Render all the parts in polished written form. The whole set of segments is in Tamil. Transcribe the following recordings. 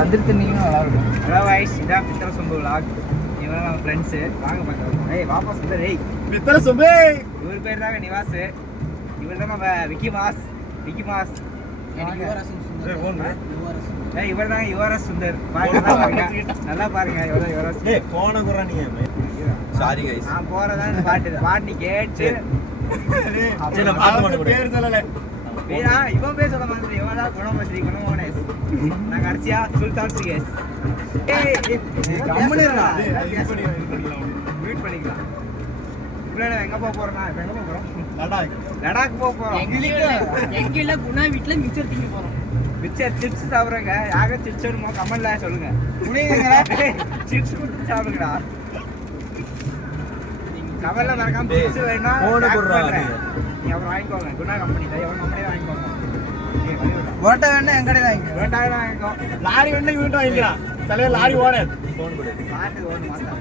தந்திரி தண்ணியும் நல்லா இருக்கும். ஹலோ வாய்ஸ், இதான் பித்தளை சொம்பு விளாக். இவன் நம்ம ஃப்ரெண்ட்ஸு. வாங்க பார்க்கலாம். ஏய் வாப்பா சுந்தர். ஏய் பித்தளை சொம்பு. இவர் பேர் தாங்க நிவாஸ். இவர் தான் நம்ம விக்கி மாஸ். இவர் தான் யுவராஜ் சுந்தர். நல்லா பாருங்க. ஏய் போன குறா நீங்க. Sorry guys. நான் போறதா பாட்டு கேட்டு சரி பாத்து பேர் சொல்லல. பேரா இவன் பேர் சொல்ல மாதிரி. இவன் தான் குணமஸ்ரீ குணமோனேஸ். நான் கடைசியா சுல்தான் ஸ்ரீகேஸ். ஏய் கம்மனு இருக்கா. மியூட் பண்ணிக்கலாம். இவ்வளவு எங்க போறோம்னா எங்க போறோம்? லடாக் போறோம். எங்கல குணா வீட்ல மிச்சர் திங்க போறோம். மிச்சர் சிப்ஸ் சாப்பிடுறங்க. யார சிப்ஸ் வேணுமோ கமெண்ட்ல சொல்லுங்க. சிப்ஸ் கொடுத்து சாப்பிடுங்கடா. கவர்ல மறக்காம சிப்ஸ் வேணும்னா போன் போடுறாங்க. நீ அப்புறம் வாங்கிக்கோங்க. குணா கம்பெனி தான். எவன் கம்பெனி தான் வாங்கிக்கோங்க. ஓட்ட வேணா என் கடையில வாங்கிக்கோ. வேண்டாம் வாங்கிக்கோ. லாரி வேணா இவன்ட்ட வாங்கிக்கலாம். தலைவர் லாரி ஓனர். போன் கொடு. மாட்டு ஓடு மாட்டா.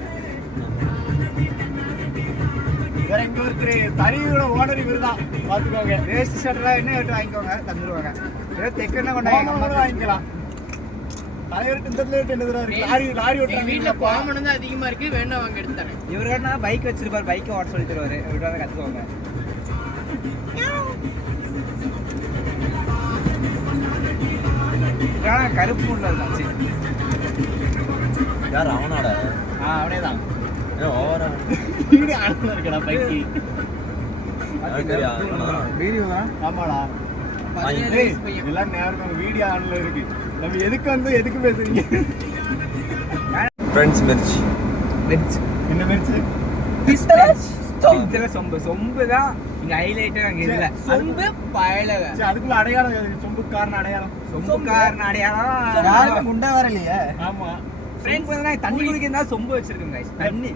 வேற எங்க ஒருத்தர் தறியோட ஓனர் இவர்தான். பாத்துக்கோங்க. வேஸ்ட் ஷர்ட்லாம் என்ன எடுத்து வாங்கிக்கோங்க. தந்துருவாங்க. ஏதோ தெக்கன்னா கொண்டாங்க வாங்கிக்கலாம். தலைவருக்கு இந்த இடத்துல என்னதுடா இருக்கு. லாரி ஓட்டுற வீட்ல காமன் தான் அதிகமா இருக்கு. வேணா வாங்க எடுத்து தரேன். இவருன்னா பைக் வச்சிருப்பாரு. பைக் ஓட்ட சொல்லி தருவாரு. இவரோட கத்துக்கோங்க. கருப்பு முன்னாச்சு. யார் அவனாட? அவனேதான். ஓவரா வீடியோ ஆன்ல இருக்கடா பைக். வீடியோ தான். ஆமாடா. எல்லாம் நேரமா வீடியோ ஆன்ல இருக்கு. நம்ம எதுக்கு பேசுறீங்க? ஃப்ரெண்ட்ஸ் மிர்ச் என்ன மிர்ச்? இதுல சொம்பு தான் இங்க ஹைலைட். அங்க இல்ல சொம்பு பயலக. சரி அதுக்குள்ள அடையாளம் சொம்புக்காரன் அடையாளம். சொம்புக்காரன் அடையாளம். யாருக்கு முண்டை வரலையே. ஆமா ஃப்ரெண்ட்ஸ் வந்து தண்ணி குடிக்கிறதா சொம்பு வச்சிருக்கோம் गाइस. தண்ணி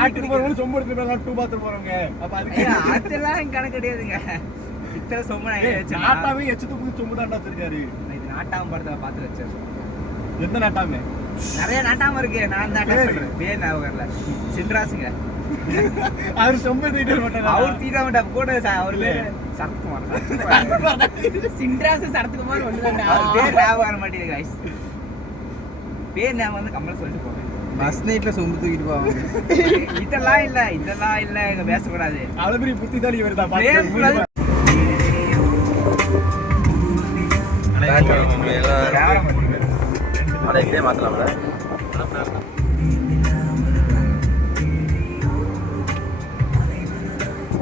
காட்டுக்கு போறவங்க சொம்பு எடுத்து போறாங்க. டூ பாத்ரூம் போறவங்க. அப்ப அதுக்கு அதெல்லாம் கணக்கு கிடையாதுங்க. இத்தனை சொம்பு நான் வச்சேன். நாட்டாவே எச்சு தூக்கு சொம்பு தான்டா வச்சிருக்காரு. இது நாட்டாம படத்துல பார்த்து வச்சேன். எந்த நாட்டாமே? நிறைய நாட்டாம இருக்கு. நான் நாட்டாம சொல்றேன். பேர் ஞாபகம் இல்ல. சின்ராசுங்க. அவர் சொம்பு தீட்ட மாட்டாரு. அவர் தீட்ட மாட்டாரு. கூட அவர் பேர் சரத்குமார். சின்ராஸ் சரத்குமார் ஒண்ணுதான்டா. பேர் ஞாபகம் வர மாட்டேங்குது गाइस. பேர் ஞாபகம் வந்து கம்மல சொல்லிட்டு போறேன். பஸ் நைட்ல சொம்பு தூக்கிட்டு போவாங்க. இதெல்லாம் இல்ல இங்க பேசக்கூடாது. அவ்வளவு பெரிய புத்திசாலி இவர்தான்.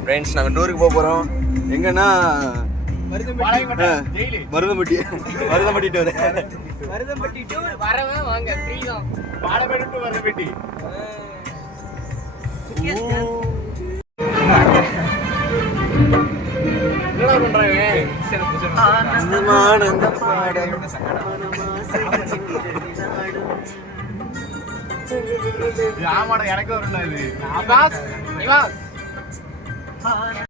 ஃப்ரெண்ட்ஸ் நாங்கள் டூருக்கு போக போகிறோம். எங்கன்னா மருதம்பட்டி டூர். வரவன் வாங்க ஃப்ரீ தான். பாலமேடு டு மருதம்பட்டி. என்னடா பண்றாங்க? ஆமாடா எனக்கு ஒரு இது.